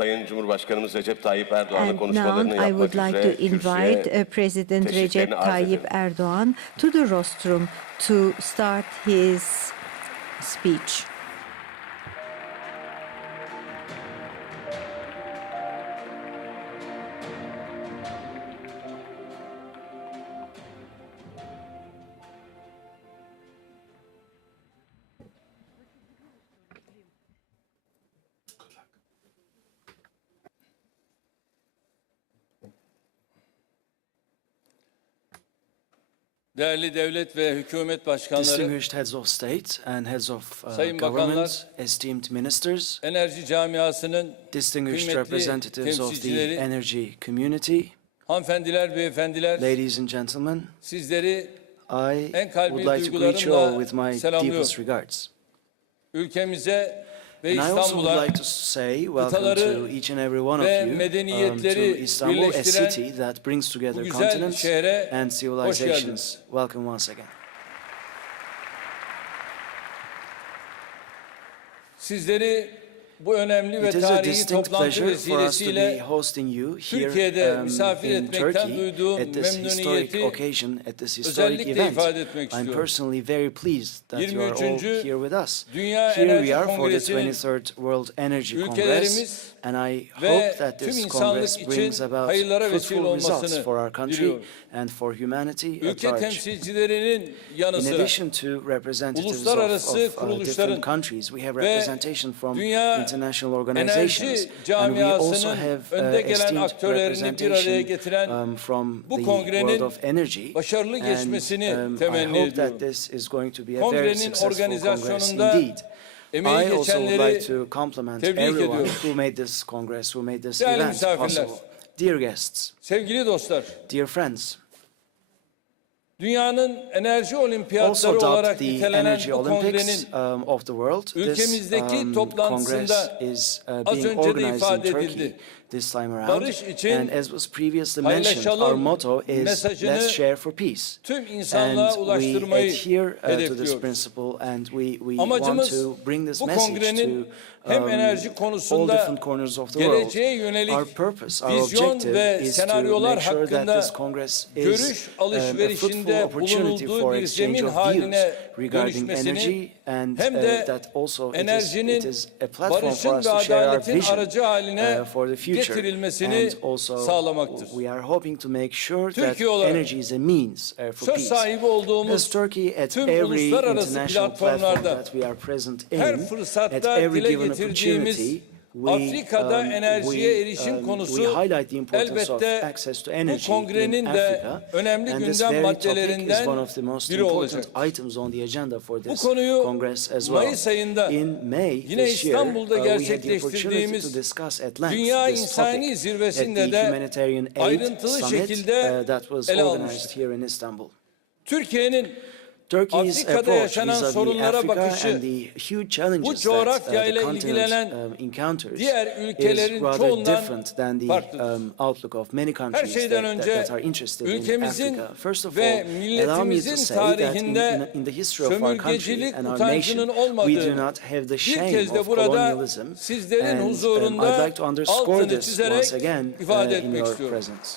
Sayın Cumhurbaşkanımız Recep Tayyip Erdoğan'la And konuşmalarını now I yapmak would like üzere to invite kürsüye President teşriflerini Recep arz Tayyip ederim. Erdoğan to the rostrum to start his speech. Değerli devlet ve hükümet başkanları, Distinguished heads of state and heads of Sayın government, bakanlar, esteemed ministers, enerji camiasının distinguished kıymetli representatives of the temsilcileri, energy community, hanımefendiler, beyefendiler, ladies and gentlemen, sizleri I en kalbi would like to greet you all with duygularımla my selamlıyorum. deepest regards. Ülkemize ve And I also would İstanbul'a like to say welcome kıtaları to each and every one of ve you to medeniyetleri Istanbul, a birleştiren city that brings bu together güzel continents şehre and hoş civilizations. geldiniz. Welcome once again. Sizleri bu önemli ve It is a tarihi distinct toplantı pleasure for us to be vesilesiyle hosting you Türkiye'de here misafir in etmekten Turkey duyduğum at this historic memnuniyeti occasion, at this historic özellikle event. ifade etmek I'm istiyorum. personally very pleased that you are all 23. here with us. Dünya Here Enerji we are for the Kongresi'nin 23rd World Energy Congress, ülkelerimiz and I ve hope that tüm this insanlık Congress için brings about hayırlara vesile fruitful results olmasını for our country diliyorum. and for humanity at Ülke large. temsilcilerinin yanı In sıra addition to representatives uluslararası of kuruluşların different countries, we have ve representation from dünya international organizations, enerji and we also camiasının have önde gelen esteemed aktörlerini bir araya representation getiren from bu the kongrenin world of energy. başarılı And geçmesini I temenni hope ediyorum. that this is going to be a very Kongrenin successful congress organizasyonunda indeed. emeği I also would geçenleri like to compliment tebrik everyone ediyorum. who made this congress, who made this Değerli event misafirler, possible. Dear guests, sevgili dostlar, dear friends, dünyanın enerji olimpiyatları also dubbed olarak the nitelenen Energy bu Olympics kongrenin of the world, this ülkemizdeki toplantısında congress is az being önce de organized in ifade Turkey edildi. this time around. Barış için And as was previously mentioned, our paylaşalım motto is mesajını let's share for peace. tüm insanlığa And we ulaştırmayı adhere to this hedefliyoruz. principle, and we want Amacımız to bring this bu message kongrenin to hem enerji all konusunda different corners of the world. geleceğe yönelik Our purpose, our vizyon objective ve is to senaryolar make sure that hakkında this Congress is görüş a fruitful alışverişinde opportunity bulunulduğu for bir exchange zemin of views haline regarding energy, dönüşmesini and hem de that also it enerjinin is a platform for barışın us ve to share our adaletin vision aracı haline for the future, getirilmesini and also sağlamaktır. we are hoping to make sure that Türkiye olarak energy is a means for söz peace. sahibi As olduğumuz Turkey, at tüm every uluslararası international platform platformlarda that we are present her in, at fırsatta every dile given getirdiğimiz opportunity, Afrika'da enerjiye erişim konusu we highlight the importance of elbette access to bu energy kongrenin in de Africa, önemli and this gündem very topic is maddelerinden one of the most biri important olacak. items on the agenda for Bu this konuyu Congress as well. Mayıs ayında In May yine this year, İstanbul'da we had the gerçekleştirdiğimiz opportunity to discuss at length Dünya this İnsani topic Zirvesi'nde at the de Humanitarian Aid ayrıntılı Summit şekilde that was ele organized almıştık. here in Istanbul. Türkiye'nin Turkey's Afrika'da approach yaşanan vis-à-vis sorunlara Africa bakışı, and the huge challenges bu that coğrafyayla the continent ilgilenen encounters diğer is ülkelerin rather çoğundan different than the farklıdır. outlook of many Her countries şeyden that önce are interested in ülkemizin Africa. First of ve all, allow me to milletimizin say that tarihinde in the history of our country sömürgecilik and our utancının nation, we do olmadığını not have the bir shame kez de of burada colonialism, sizlerin and I'd huzurunda like to underscore altını this çizerek once again ifade in etmek your istiyorum. presence.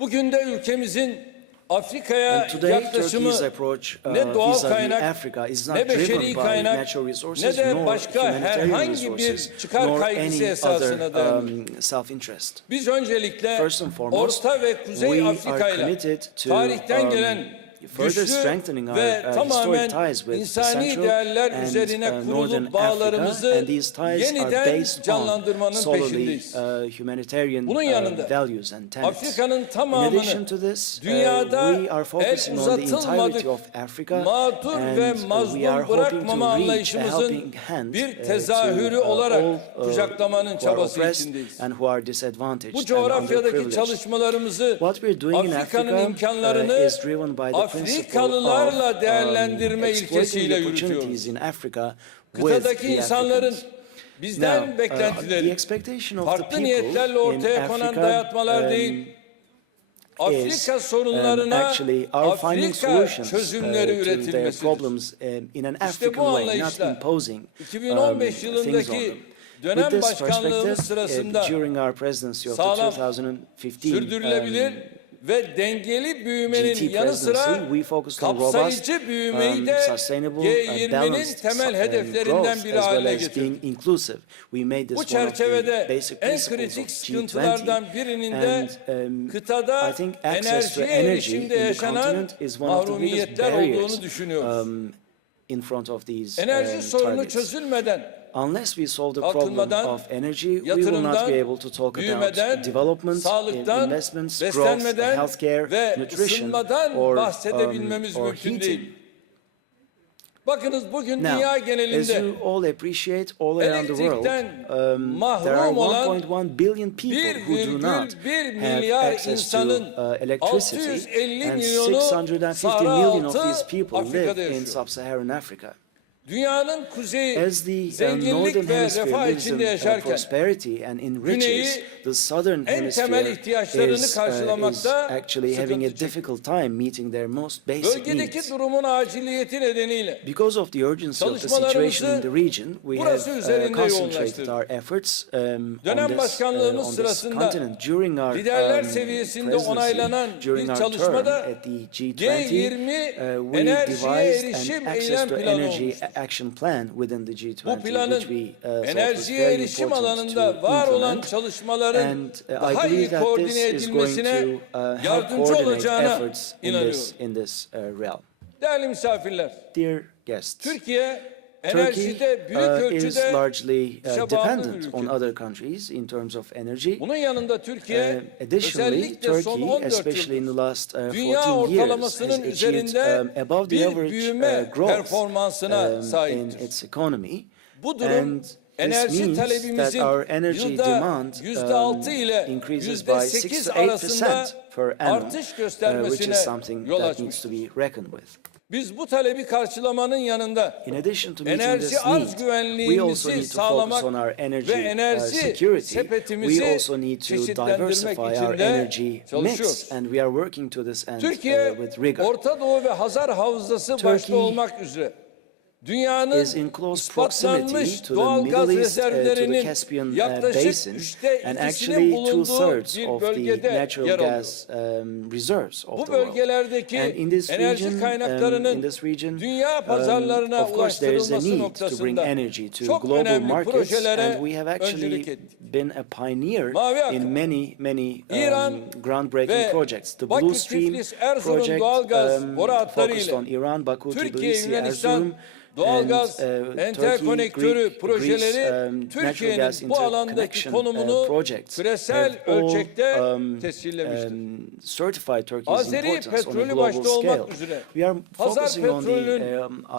Bugün de ülkemizin Afrika'ya Today, yaklaşımı Turkey's approach ne doğal vis-à-vis kaynak, Africa is not ne driven beşeri by kaynak, natural resources, ne de nor başka humanitarian herhangi bir resources, çıkar nor kaygısı any esasına other dayanır. self-interest. Biz öncelikle First and foremost, Orta ve Kuzey we Afrika are ile committed to tarihten gelen further güçlü strengthening our ve historic tamamen ties with insani Central değerler and üzerine Northern kurulu Africa, bağlarımızı and these ties are yeniden based on canlandırmanın solely peşindeyiz. humanitarian Bunun yanında values and tenets. Afrika'nın In tamamını addition to this, dünyada we are el focusing on the entirety uzatılmadık, of Africa, mağdur ve and we are mazlum hoping to bırakmama reach a anlayışımızın helping hand bir to tezahürü olarak all kucaklamanın who are çabası oppressed içindeyiz. and who are disadvantaged Bu and coğrafyadaki underprivileged. çalışmalarımızı What we're doing in Afrika'nın Africa imkanlarını is driven by the principle Afrikalılarla of değerlendirme exploiting ilkesiyle the yürütüyoruz. opportunities in Africa with Kıtadaki the insanların Africans. bizden Now, the beklentileri expectation of the farklı people niyetlerle in ortaya konan Africa dayatmalar değil, Afrika sorunlarına actually our finding Afrika solutions çözümleri to their üretilmesidir. problems in an İşte bu African way, not anlayışla imposing 2015 things on yılındaki them. dönem With this başkanlığımız perspective, sırasında during our presidency of the sağlam, 2015 sürdürülebilir ve dengeli büyümenin GT yanı sıra presidency, we focused on robust, kapsayıcı büyümeyi de sustainable, G20'nin balanced temel hedeflerinden growth, biri as well haline as getirdi. being inclusive. We made this Bu one of the çerçevede basic en principles kritik of sıkıntılardan G20. birinin de I kıtada think access to enerjiye energy erişimde in the yaşanan continent is one of the biggest mahrumiyetler barriers olduğunu düşünüyoruz. in front of these Enerji sorunu targets. çözülmeden, Unless we solve the problem kalkınmadan, of energy, we will not yatırımdan, be able to talk about büyümeden, development, sağlıktan, investments, growth, beslenmeden healthcare, ve nutrition, ısınmadan or bahsedebilmemiz mümkün heating. değil. Bakınız bugün Now, dünya as genelinde you all appreciate, all around the world, elektrikten there are mahrum olan 1.1 billion people who do not 1,1 have milyar access to insanın electricity, 650 and milyonu 650 Sahra million of altı these people Afrika'da live in yaşıyor. sub-Saharan Africa. Dünyanın kuzeyi As the zenginlik northern ve hemisphere refah lives içinde in yaşarken prosperity and enriches, güneyi the southern en temel hemisphere ihtiyaçlarını is karşılamakta actually having a sıkıntı çekiyor. difficult time meeting their most basic Bölgedeki needs. durumun aciliyeti nedeniyle Because of the urgency of the situation in the region, we burası have üzerinde concentrated yoğunlaştırdık. our efforts Dönem başkanlığımız on this sırasında continent during our liderler seviyesinde presidency, onaylanan during bir our çalışmada term at the G20, G20 we enerjiye devised erişim an access eylem to planı energy olmuştur. action plan within the Bu G20, planın which we thought was enerjiye very erişim important alanında to var olan implement. çalışmaların And daha I iyi believe that this koordine is going edilmesine to help yardımcı coordinate olacağına efforts inanıyorum. in this realm. Değerli misafirler, Dear guests, Türkiye Turkey enerjide büyük is ölçüde largely dışa bağımlı bir dependent on ülkedir. other countries in terms of energy. Bunun yanında Türkiye Additionally, özellikle son Turkey, 14 especially in the yıldır last dünya 14 years, has ortalamasının achieved üzerinde above the bir average büyüme growth performansına in sahiptir. its economy. Bu durum And this enerji means that talebimizin our energy yılda demand %6 ile increases by %8 6 to 8% arasında per annum, artış which göstermesine is something yol that needs to açmıştır. be reckoned with. Biz bu talebi karşılamanın yanında In addition to meeting enerji this arz need, we also güvenliğimizi need to focus sağlamak on our ve energy enerji security. sepetimizi We also need to çeşitlendirmek diversify our için de energy çalışıyoruz. mix, and we are working to this end Türkiye, with rigor. Orta Doğu ve Hazar Havzası Turkey başta olmak üzere dünyanın is in close proximity ispatlanmış to the doğal gaz Middle East, to the rezervlerinin Caspian yaklaşık basin, 3'te and 2'sinin actually bulunduğu 2/3 bir of the bölgede natural yer alıyor. gas reserves of Bu the world. bölgelerdeki And in this enerji region, kaynaklarının in this region, dünya pazarlarına of course, there is a ulaştırılması need to bring noktasında energy to çok global önemli markets, projelere and we have öncülük actually ettik. been a pioneer Mavi akım, in many İran groundbreaking ve projects. The Bakü, Blue Stream Tiflis, Erzurum project doğalgaz boru hatları focused ile on Iran, Baku, Türkiye, Tbilisi, Yunanistan Erzurum, doğalgaz and, enterkonektörü Turkey, projeleri Greece, natural Türkiye'nin gas bu alandaki interconnection konumunu projects küresel have all, ölçekte tescillemiştir. certified Turkey's Azeri importance on a petrolü global başta scale. olmak üzere We are Hazar focusing on the petrolünün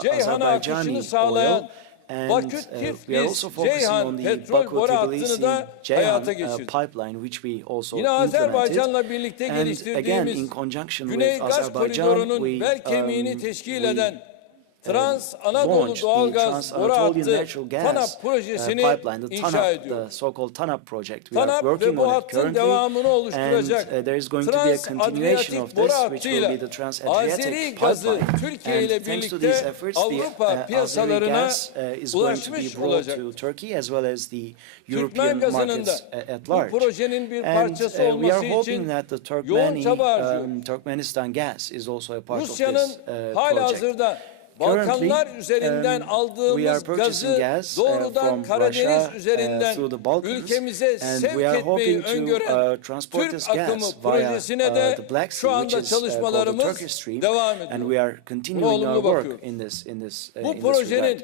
Ceyhan'a akışını Azerbaijani sağlayan oil, and Bakü, we are also Tiflis, focusing Ceyhan on the petrol boru Baku, hattını Tbilisi, da Ceyhan hayata geçirdik. pipeline, which we also Yine implemented. Azerbaycan'la birlikte And again, geliştirdiğimiz in conjunction Güney with Gaz Azerbaijan, Koridoro'nun bel kemiğini teşkil eden Trans Anadolu launched the Doğalgaz Boru Trans-Anatolian Hattı Natural Gas TANAP projesini pipeline, the inşa TANAP, ediyor. the so-called TANAP project. We are TANAP working ve bu on it hattın currently, devamını oluşturacak and there is going to be a continuation of Trans-Adriatik boru this, which will hattıyla be the Trans-Adriatic Azeri gazı pipeline. Türkiye ile And thanks to birlikte these efforts, the Avrupa Azeri piyasalarına gas is going to be ulaşmış brought olacak. to Turkey as well as the Türkmen European gazının markets da at bu large. projenin bir And parçası we olması are hoping için that the yoğun çaba harcıyor. Turkmenistan gas is also a part of Rusya'nın this hala project. hazırda Balkanlar üzerinden we are aldığımız purchasing gazı gas doğrudan from Karadeniz Russia üzerinden through the Balkans, ülkemize and sevk we are etmeyi hoping to öngören transport Türk this akımı gas via projesine de the Black şu Sea, which anda is called the çalışmalarımız Turkish Stream, devam and ediyor. we are continuing olumlu our work bakıyoruz. in this Bu in this projenin regard.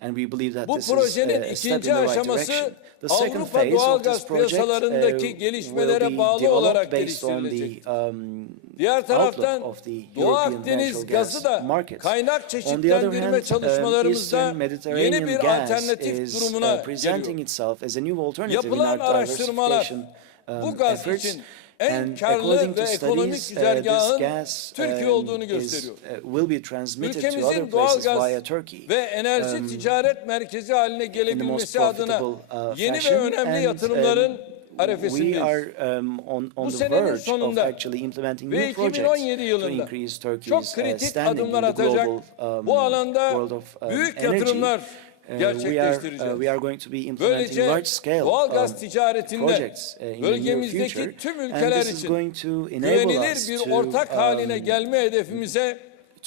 And we believe that Bu this is projenin a step in ikinci the right aşaması direction. The second Avrupa phase of this doğalgaz project piyasalarındaki will gelişmelere be bağlı olarak developed based on the geliştirilecek. Diğer taraftan outlook of the Doğu European Akdeniz natural gazı gas da markets. kaynak On the other çeşitlendirme hand, çalışmalarımızda Eastern Mediterranean yeni bir gas alternatif is durumuna presenting geliyor. itself as a new alternative in Yapılan our araştırmalar diversification bu gaz efforts. için en And karlı according ve to ekonomik studies, güzergahın this gas Türkiye olduğunu is, gösteriyor. will be transmitted to other Ülkemizin places via doğalgaz Turkey. ve enerji ticaret merkezi haline In the most gelebilmesi adına profitable yeni ve fashion, önemli and yatırımların we arefesindeyiz. are on Bu the senenin verge of sonunda actually implementing ve new projects 2017 to yılında increase çok Turkey's kritik standing in adımlar the atacak, global bu alanda world of büyük energy. yatırımlar We gerçekleştireceğiz. are going to be implementing Böylece large scale doğal gaz ticaretinde projects in the near future, bölgemizdeki tüm and ülkeler this is için going to enable güvenilir us bir to ortak haline gelme hedefimize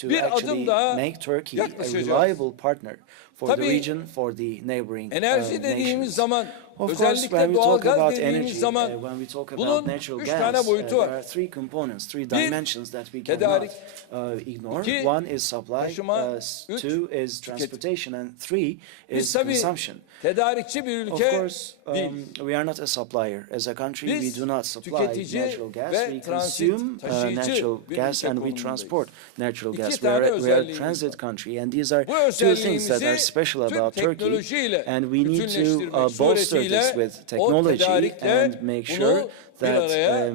bir adım actually daha make Turkey a yaklaşacağız. reliable partner for the Tabii, region, for the neighboring enerji dediğimiz nations. zaman, Of course, when özellikle we doğal talk gaz about dediğimiz energy, zaman when we talk about bunun natural 3 gas, tane boyutu there var. are three components, three Bir, dimensions that we tedarik. cannot ignore. İki, One is supply, taşıma. Üç, two is transportation, and three Biz is tabii consumption. tedarikçi bir Of ülke course, değil. we are not a supplier. As a country, Biz we do not supply tüketici natural gas. ve We transit, consume taşıyıcı natural bir gas ülke and we konumundayız. transport natural gas. İki We are tane a özelliğimiz transit var. country, and these are Bu two things that are özelliğimizi special Türk about Turkey. teknolojiyle And we need to bütünleştirmek bolster suretiyle this with o technology tedarikle and make bunu sure bir that araya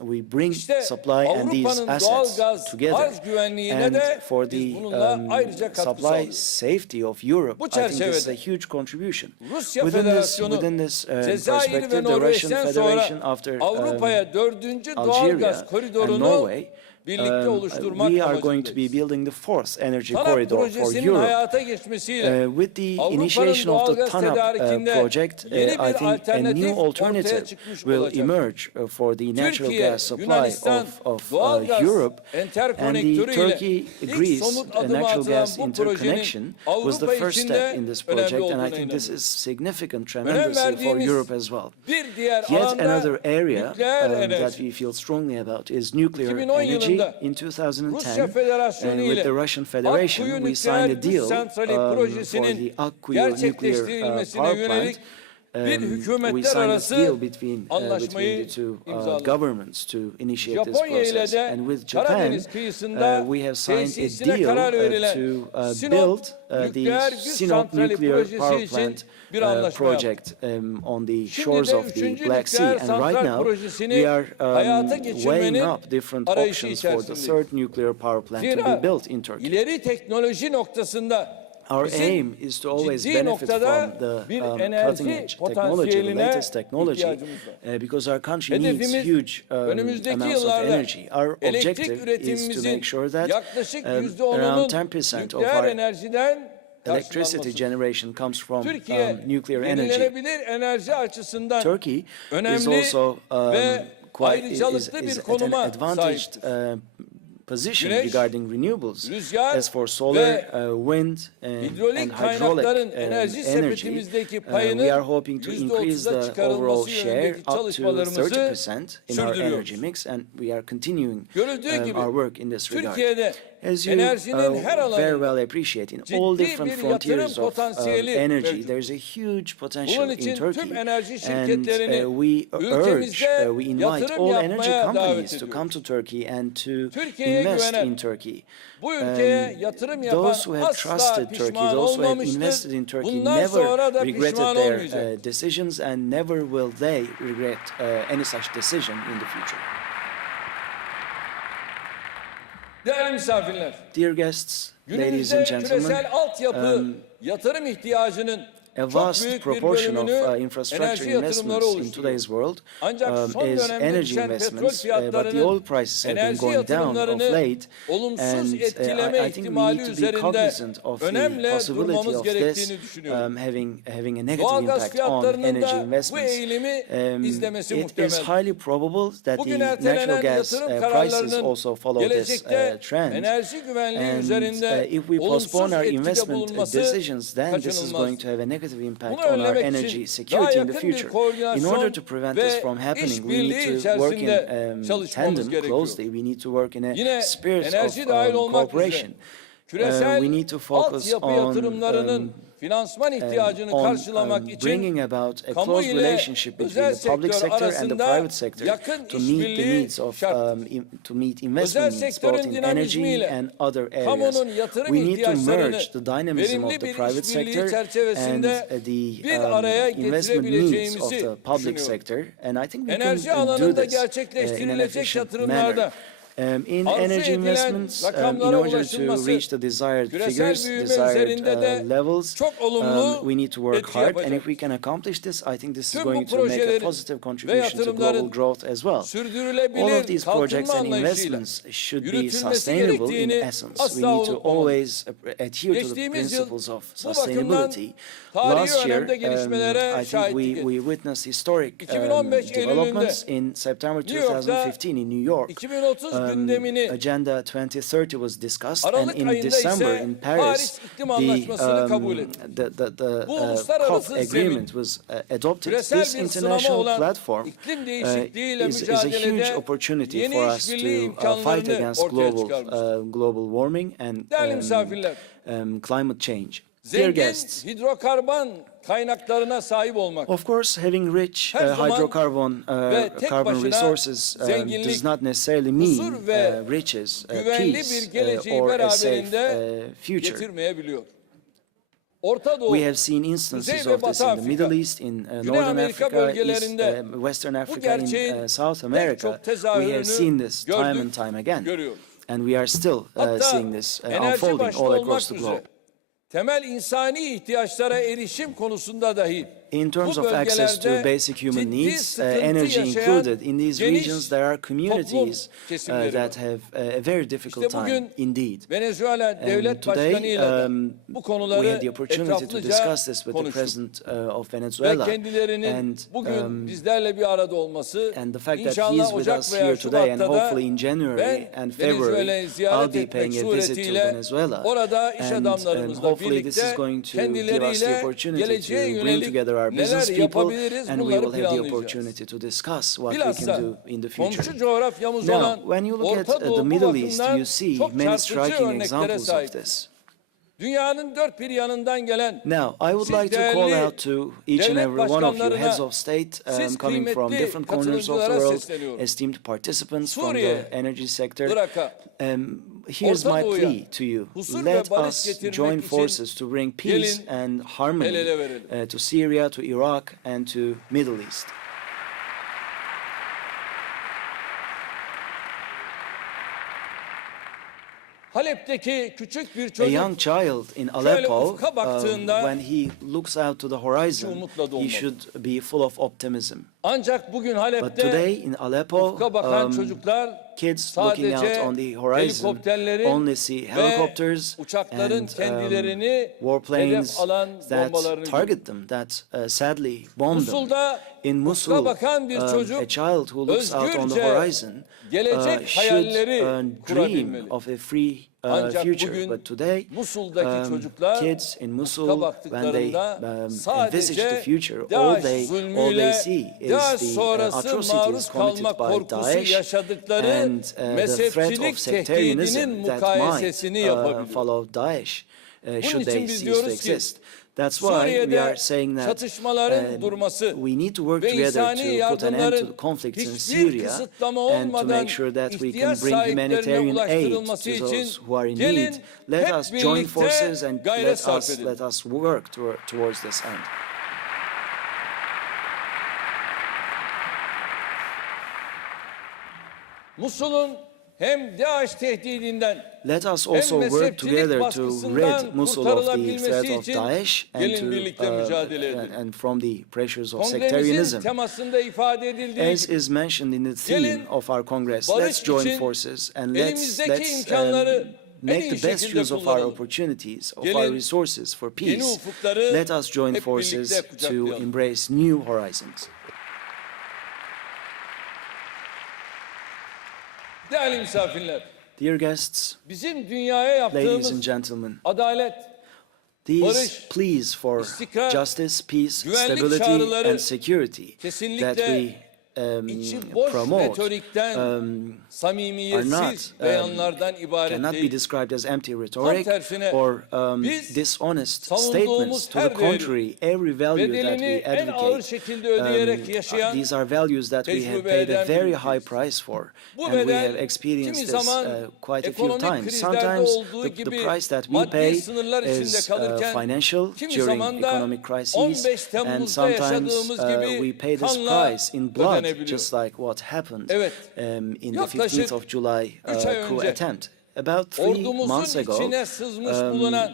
we bring İşte supply and these Avrupa'nın assets doğalgaz together. arz güvenliğine And de for biz the bununla ayrıca katkı supply sağlıyoruz. safety of Europe, Bu I think this is a çerçevede huge contribution. Rusya Within Federasyonu, this Cezayir ve perspective, the Russian Norveç'ten Federation sonra after Avrupa'ya 4. doğalgaz Algeria and koridorunu Norway, birlikte oluşturmak we are going to be amacındayız. building the fourth energy TANAP corridor for projesinin Europe. hayata geçmesiyle With the Avrupa'nın initiation of the doğalgaz TANAP tedarikinde project, yeni I bir think a alternatif new ortaya alternative çıkmış will olacak. emerge for the natural Türkiye, gas supply Yunanistan of doğalgaz Europe, and the enterkonektörüyle Turkey-Greece somut adımı natural atılan gas bu projenin interconnection was the Avrupa first için step de in this önemli project, and olduğuna I think this inanıyorum. is significant Önem tremendously for verdiğimiz Europe as well. bir diğer Yet alanda another area nükleer that enerji. we feel strongly about is nuclear 2010 energy. yılında In 2010, Rusya Federasyonu with ile the Russian Federation, Akkuyu we signed a Nükleer Güç deal Santrali for projesinin the Akkuyu nuclear gerçekleştirilmesine power yönelik plant. bir We hükümetler signed a arası deal between anlaşmayı the two imzaladık. governments to initiate this Japonya ile process. de And with Japan, Karadeniz kıyısında we have signed a tesisine deal karar verilen to Sinop build Nükleer the Güç Sinop Santrali nuclear projesi power için plant bir anlaşma yaptık. project on the Şimdi shores de of the 3. Black Sea. nükleer And right santral now, projesini we are hayata weighing geçirmenin up different arayışı options for the içerisindeyiz. third nuclear power plant to Zira be built in Turkey. ileri teknoloji noktasında Our bizim aim is to always ciddi benefit noktada from the bir cutting enerji edge technology, the potansiyeline latest technology, ihtiyacımız var. because our country needs Hedefimiz huge önümüzdeki amounts of yıllarda energy. Our elektrik objective is to üretimimizin make sure that yaklaşık around %10'unun 10% of nükleer our enerjiden electricity karşılanması. generation comes from Türkiye nuclear energy. yenilenebilir enerji açısından Turkey is önemli also ve quite ayrıcalıklı bir is at an konuma advantaged sahiptir. position Güneş, regarding renewables. rüzgar As for solar, ve wind, and hidrolik hydraulic kaynakların enerji energy, sepetimizdeki we payının are hoping to increase %30'a the çıkarılması overall share yönündeki up to çalışmalarımızı 30% in our sürdürüyoruz. energy mix, and we are continuing Görüldüğü gibi our work in this regard. Türkiye'de As you enerjinin her very alanında well appreciate, in ciddi all bir different yatırım frontiers of potansiyeli energy, mevcut. there is a huge potential Bunun in için Turkey, tüm enerji and şirketlerini we urge, ülkemizde we invite yatırım all energy yapmaya companies davet to come ediyoruz. to Turkey and to Türkiye'ye invest güvenen, in Turkey. bu ülkeye yatırım yapan Those who have asla trusted Turkey, pişman those who have olmamıştır. invested in Turkey, Bundan sonra never da regretted pişman their olmayacak. decisions, and never will they regret any such decision in the future. Değerli misafirler, Dear guests, ladies günümüzde and gentlemen, küresel altyapı yatırım ihtiyacının a çok vast büyük bir proportion of bölümünü infrastructure enerji yatırımları investments in oluşturuyor. today's world Ancak son is dönemde energy düşen petrol investments, but the oil fiyatlarının prices have been enerji going down of yatırımlarını late, olumsuz and etkileme I think we ihtimali need to be üzerinde cognizant of the önemli possibility durmamız of this gerektiğini düşünüyorum. having a negative Doğalgaz impact on fiyatlarının energy da bu investments. eğilimi izlemesi It is muhtemel. highly probable that the Bugün natural ertelenen gas yatırım prices kararlarının also follow this gelecekte trend. enerji güvenliği And üzerinde if we olumsuz postpone our etkide investment bulunması decisions, then this is going kaçınılmaz. to have a negative impact Bunu on our önlemek energy için security in the yakın bir future. In koordinasyon order to prevent this ve from happening, we işbirliği need to work in içerisinde çalışmamız tandem, gerekiyor. closely. We need to work in a Yine spirit enerji of dahil olmak cooperation. üzere küresel We need to focus altyapı on yatırımlarının finansman ihtiyacını karşılamak için bringing about a kamu close ile relationship between özel the public sektör sector and the arasında private sector yakın to meet the işbirliği needs of şarttır. to meet Özel investment needs both sektörün in energy dinamizmiyle and other areas. kamunun yatırım We need to ihtiyaçlarını merge the dynamism of verimli the bir private işbirliği sector and çerçevesinde the bir araya investment needs of getirebileceğimizi the public düşünüyorum. sector, and I think we Enerji can do alanında this in an gerçekleştirilecek efficient yatırımlarda manner. In Arzu energy edilen investments, in rakamlara order to ulaşılması, reach the desired küresel figures, büyüme desired üzerinde de levels, çok olumlu we need to work etki hard. And yapacak. if we can accomplish this, I think this is Tüm bu going to make a projelerin positive ve contribution to global yatırımların growth as well. All of sürdürülebilir these projects kalkınma and anlayışıyla investments should be yürütülmesi sustainable in gerektiğini essence. We asla need to unutmamalı. always adhere to the Geçtiğimiz yıl principles of bu bakımdan sustainability. tarihi Last year, önemde gelişmelere I think şahitlik we ettik. witnessed historic 2015 developments Eylül'ünde in September New York'ta 2015 in New York. 2030 gündemini, Agenda 2030 was discussed, and Aralık in ayında December ise in Paris, Paris İklim Anlaşması'nı kabul etti. the Bu COP uluslararası agreement was adopted. küresel This bir sınama international olan platform iklim değişikliğiyle is a huge mücadelede opportunity yeni for us işbirliği to fight imkanlarını against ortaya çıkarmıştır. global warming and Değerli misafirler, climate change. Dear zengin guests, hidrokarbon kaynaklarına sahip olmak, of course, having rich her zaman hydrocarbon ve tek carbon başına resources zenginlik, does not necessarily huzur mean ve riches, güvenli peace, bir geleceği or a safe beraberinde future. getirmeyebiliyor. Orta Doğu, We have seen instances Kuzey ve of this Batı in the Middle Afrika, East, in Güney Northern Amerika Africa, bölgelerinde Western bu Africa, gerçeğin in South pek America. çok We have tezahürünü seen this time and gördük, time again, görüyoruz. and we are still Hatta seeing this enerji unfolding başta all olmak across the üzere globe. temel insani ihtiyaçlara erişim konusunda dahi In terms bu of access to bölgelerde basic human ciddi needs, sıkıntı energy yaşayan included, in these geniş regions there are toplum communities kesimleri that var. have a very difficult İşte time bugün indeed. Venezuela devlet Today, başkanıyla da bu we konuları had the opportunity to etraflıca discuss this with the konuştuk. president of Ve Venezuela, kendilerinin and bugün bizlerle bir arada olması, and the fact that he inşallah is with Ocak us veya here today, and Şubat'ta da hopefully in January ben and February, Venezuela'yı I'll ziyaret be etmek paying a visit to suretiyle Venezuela. orada iş And adamlarımızla hopefully this is birlikte going to give us the kendileriyle opportunity to geleceğe bring yönelik together our neler business people, yapabiliriz and we bunları will have the planlayacağız. opportunity to discuss what we Bilhassa can do in the future. komşu coğrafyamız Now, olan when you look at Orta the Doğu bu Middle East, bakımdan you see çok many çarpıcı striking örneklere examples of sahip. this. Dünyanın dört bir yanından gelen Now, I would siz like to call değerli out to each and devlet every one of you, başkanlarına, heads of state, siz coming from kıymetli different corners of the katılımcılara world, sesleniyorum. esteemed participants from Suriye, the energy sector. Irak'a, Here's Orta my Doğu'ya plea to you. huzur Let ve barış us getirmek join için forces to bring peace gelin and harmony el ele verelim. to Syria, to Iraq, and to Middle East. Halep'teki küçük bir A çocuk young child in şöyle Aleppo, ufka baktığında when he looks out to the horizon, umutla he dolmalı. should be full of optimism. Ancak bugün But Halep'te today in Aleppo, ufka bakan çocuklar kids looking out sadece on the horizon helikopterlerin only see helicopters ve uçakların and kendilerini warplanes hedef alan that bombalarını target them, that sadly bomb them. Musul'da In ufka Mosul, bakan bir çocuk a child who looks out on the özgürce horizon gelecek should hayalleri dream kurabilmeli. of a free Ancak future. bugün But today, Musul'daki çocuklar kids in ufka Mosul, when they baktıklarında envisage the sadece future, all DAEŞ they zulmüyle, see is DAEŞ the sonrası atrocities maruz kalma committed by korkusu Daesh yaşadıkları and the threat mezhepçilik of sectarianism tehdidinin that mukayesesini might yapabiliyor. follow Daesh should için they biz cease to diyoruz ki, exist. That's why we Suriye'de are saying that çatışmaların durması we need to work ve together insani to put an end to yardımların the conflicts in hiçbir Syria kısıtlama and to olmadan make sure that we ihtiyaç can bring sahiplerine humanitarian aid to ulaştırılması için those who are in gelin need. Let hep us join birlikte forces and gayret sarf edelim. let us work towards this end. Musul'un hem DAEŞ tehdidinden Let us hem also work mezhepçilik together to baskısından rid Mosul of the kurtarılabilmesi threat of için Daesh and gelin birlikte mücadele edelim. and from the pressures of Kongremizin sectarianism. temasında ifade edildiği As gibi is mentioned in the theme gelin of our Congress, barış let's join için forces and elimizdeki imkanları en make iyi the best şekilde use of our kullanalım. opportunities, of Gelin, our resources for yeni peace. ufukları Let us join hep forces birlikte to kucaklayalım. embrace new horizons. Değerli misafirler, Dear guests, bizim dünyaya ladies and yaptığımız gentlemen, adalet, these barış, pleas for istikrar, justice, peace, güvenlik stability, çağrıları and security that kesinlikle we içi boş promote retorikten, are samimiyetsiz not beyanlardan ibaret cannot be değil. described as empty rhetoric tersine, or biz dishonest savunduğumuz statements. To her the değeri, contrary, every value that bedelini we en ağır advocate, şekilde ödeyerek yaşayan, these are values that we have tecrübe paid a eden very bir high ülkeyiz. price for, Bu and we bedel have experienced kimi this zaman quite a few ekonomik times. krizlerde Sometimes olduğu the gibi price that we maddi pay sınırlar içinde is kalırken, financial kimi during zaman da economic crises, 15 and Temmuz'da sometimes yaşadığımız gibi we pay this kanla price in blood gözlemlenebiliyor. just like what happened Evet, in the yaklaşık 15th of July 3 ay coup önce attempt. About 3 months ordumuzun ago, içine sızmış bulunan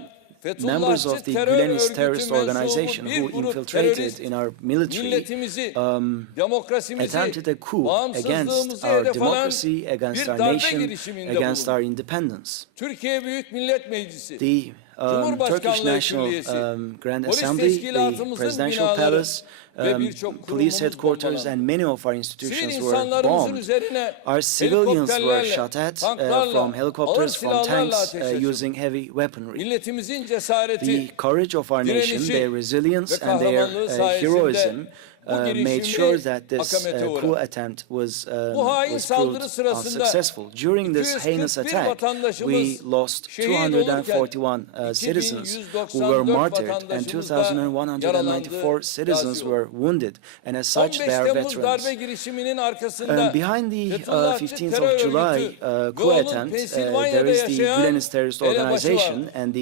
members of Fethullahçı the terör Gülenist örgütü terrorist mensubu organization bir who grup infiltrated terörist in our military milletimizi, demokrasimizi, attempted a coup against bağımsızlığımızı our hedef alan democracy, against bir our darbe nation, girişiminde against our bulundu. independence. Türkiye Büyük Millet Meclisi, The Turkish Cumhurbaşkanlığı National Külliyesi, Grand polis Assembly, the teşkilatımızın Presidential binaları Palace, ve birçok police kurumumuz headquarters, bombalandı. and many of our Sivil institutions were insanlarımızın bombed. üzerine Our civilians were helikopterlerle, shot at tanklarla, from ağır helicopters, from silahlarla tanks, ateş açıldı. using heavy weaponry. Milletimizin The cesareti, courage of our nation, direnişi their resilience ve and their kahramanlığı sayesinde heroism bu made girişimi sure that this akamete coup uğradı. attempt was Bu hain proved saldırı sırasında unsuccessful. During this heinous 241 attack, vatandaşımız we lost şehit olurken 241 citizens who were 2194 martyred and vatandaşımız da 2,194 citizens gazi were wounded. And as such, 15 they are Temmuz veterans. darbe girişiminin arkasında Behind the Fethullahçı 15th terör of July örgütü ve coup onun attempt, Pensilvanya'da there is the yaşayan Gülenist terrorist elebaşı organization var. and the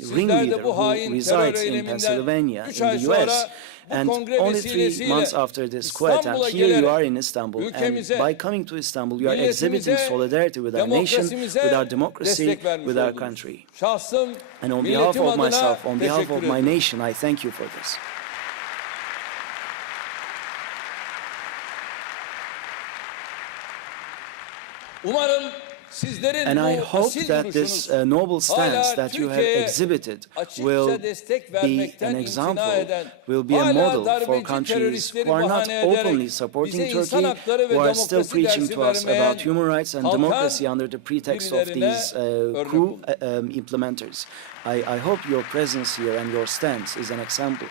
Sizler ringleader de bu who hain terör resides in eyleminden Pennsylvania 3 in ay the US. sonra bu And kongre only 3 vesilesiyle months after this coup İstanbul'a attempt, here you gelerek are in Istanbul, and ülkemize, by coming to Istanbul, you are exhibiting milletimize, solidarity with our nation, demokrasimize with our democracy, destek vermiş with our oldunuz. country. Şahsım, And on behalf milletim of adına myself, on behalf teşekkür of ediyorum. my nation, I thank you for this. Umarım sizlerin And I bu hope asil that this duruşunuz noble stance hala that you have Türkiye'ye exhibited açıkça will destek be an vermekten imtina example, eden, will be a hala model for darbeci countries teröristleri who are not bahane ederek openly bize supporting insan Turkey, hakları ve who are still demokrasi preaching dersi to us vermeyen about human rights and kalkan democracy under the pretext of birilerine these örnek coup olun. implementers. I hope your presence here and your stance is an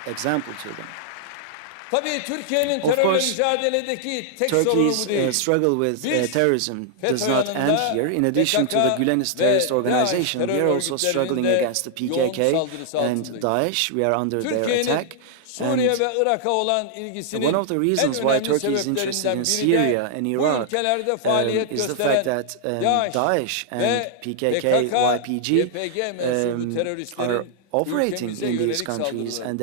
example to them. Tabii Türkiye'nin Of terörle course, mücadeledeki tek sorunu Turkey's bu değil. struggle with Biz, terrorism does FETÖ not yanında end here. In addition to the PKK Gülenist ve terrorist DAEŞ organization, we terör are also struggling örgütlerinin de against the yoğun PKK saldırısı and altındayız. Daesh. We are under their Türkiye'nin attack. Suriye And ve Irak'a olan ilgisinin one of the en reasons why önemli Turkey is interested in sebeplerinden biri Syria and de bu Iraq ülkelerde faaliyet is the gösteren fact that Daesh and ve PKK, YPG YPG mensubu are teröristlerin operating ülkemize in these yönelik countries, saldırıları. and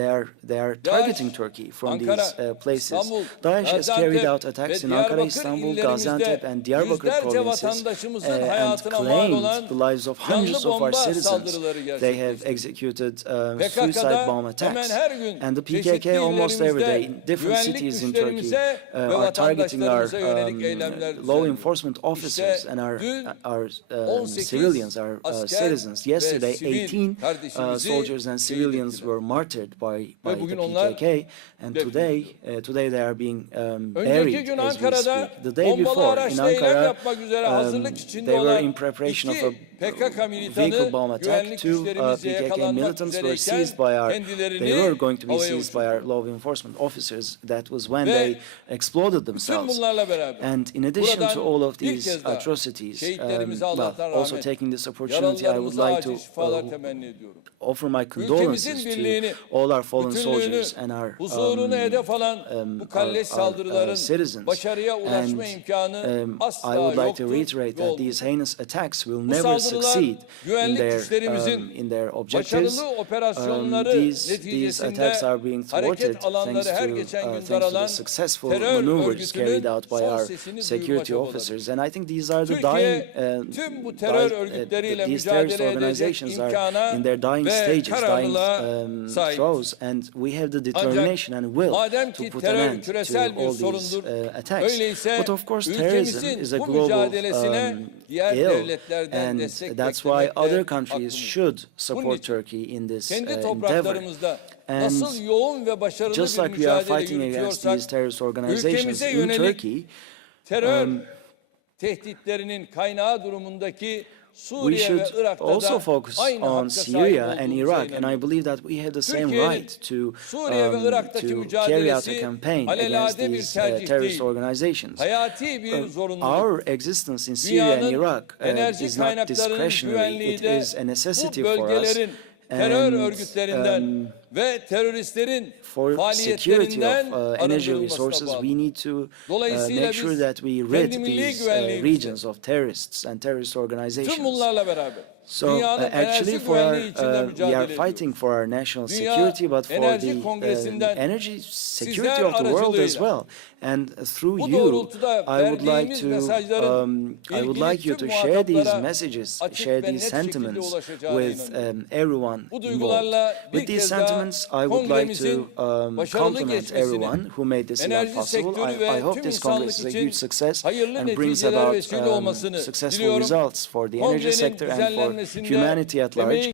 they are targeting Turkey from Ankara, these places. İstanbul, Daesh has Gaziantep carried out ve attacks in Diyarbakır Ankara, Istanbul, illerimizde Gaziantep, and Diyarbakır yüzlerce provinces, vatandaşımızın and hayatına mal claimed olan the lives of hundreds canlı of our bomba citizens. saldırıları They have gerçekleştirdi. executed PKK'da suicide bomb hemen attacks, her gün and the çeşitli PKK almost every day in illerimizde different güvenlik cities in Turkey güçlerimize ve are targeting our vatandaşlarımıza yönelik eylemler law düzenliyor. enforcement officers İşte and dün our 18 civilians, our asker citizens. ve Yesterday, sivil 18 kardeşimizi soldiers and şehit civilians ettiler. were martyred by the bugün onlar PKK, and defnediliyor. today they are being Önceki buried gün as we Ankara'da speak. The day bombalı before in araçla eylem Ankara, yapmak üzere hazırlık içinde they were olan in preparation of a iki PKK vehicle militanı bomb attack. güvenlik Two güçlerimizce PKK yakalanmak militants were üzereyken seized by our. They kendilerini were going to be havaya seized by our uçurdular. law enforcement officers. That was when Ve they exploded Bütün themselves. bunlarla beraber And in addition buradan to all of bir these kez daha atrocities, şehitlerimize Allah'tan also rahmet, taking this opportunity, I would yaralılarımıza like acil to şifalar temenni ediyorum. offer my condolences Ülkemizin to birliğini, all our fallen bütünlüğünü, soldiers and our huzurunu hedef alan bu kalleş saldırıların citizens. başarıya ulaşma And imkanı asla I would like to yoktur reiterate ve that olmayacak. these heinous attacks will Bu never saldırılar succeed güvenlik güçlerimizin in their objectives. başarılı operasyonları These neticesinde attacks are being thwarted hareket alanları thanks her to geçen gün thanks to the daralan successful terör maneuvers carried örgütünün out by son our sesini duyurma security çabaları. officers, and I think these are the Türkiye dying. tüm bu terör örgütleriyle These terrorist mücadele edecek organizations are imkana in their dying ve stages, dying kararlılığa sahip. throes, and we have the determination and will Madem to ki put an terör end to küresel bir all these sorundur, attacks. öyleyse But of course, terrorism ülkemizin is a bu global mücadelesine diğer ill, devletlerden and destek that's why beklemekle other countries hakkımız. should Bunun support için Turkey in this kendi endeavor. topraklarımızda nasıl yoğun ve başarılı Just bir like we are mücadele fighting against yürütüyorsak, these terrorist organizations ülkemize in yönelik Turkey, terör tehditlerinin kaynağı durumundaki we Suriye should ve Irak'ta also da focus aynı on hakka sahip Syria and olduğumuza Iraq, and I inanıyorum. believe that we have the same Türkiye'nin right Suriye ve Irak'taki to carry out mücadelesi a campaign against alelade bir these tercih terrorist değil. organizations. Hayati bir zorunluluk. Our existence in Syria and Dünyanın Iraq enerji is not kaynaklarının discretionary; güvenliği it de is a necessity bu for us. bölgelerin terör And, örgütlerinden ve teröristlerin for security faaliyetlerinden of energy arındırılmasına resources, bağlı. we need to Dolayısıyla make sure biz that we rid kendi milli these güvenliğimizi regions of terrorists and terrorist tüm organizations. bunlarla beraber So Dünyanın actually, enerji for our, güvenliği içinde we mücadele are ediyoruz. fighting for our national Dünya security, but for Enerji the Kongresi'nden energy security sizler of the world as aracılığıyla well. And through bu you, doğrultuda I would like verdiğimiz to mesajların I would ilgili like you tüm to share these muhataplara messages, açık share ve these net şekilde sentiments ulaşacağına with inanıyorum. everyone Bu involved. duygularla bir With these kez daha sentiments, I would like to kongremizin başarılı compliment geçmesini, everyone who made this event enerji possible. sektörü I ve hope tüm this insanlık congress is a için huge success hayırlı and brings neticeler about vesile olmasını successful diliyorum. results for the energy Kongrenin sector and for düzenlenmesinde humanity at large. emeği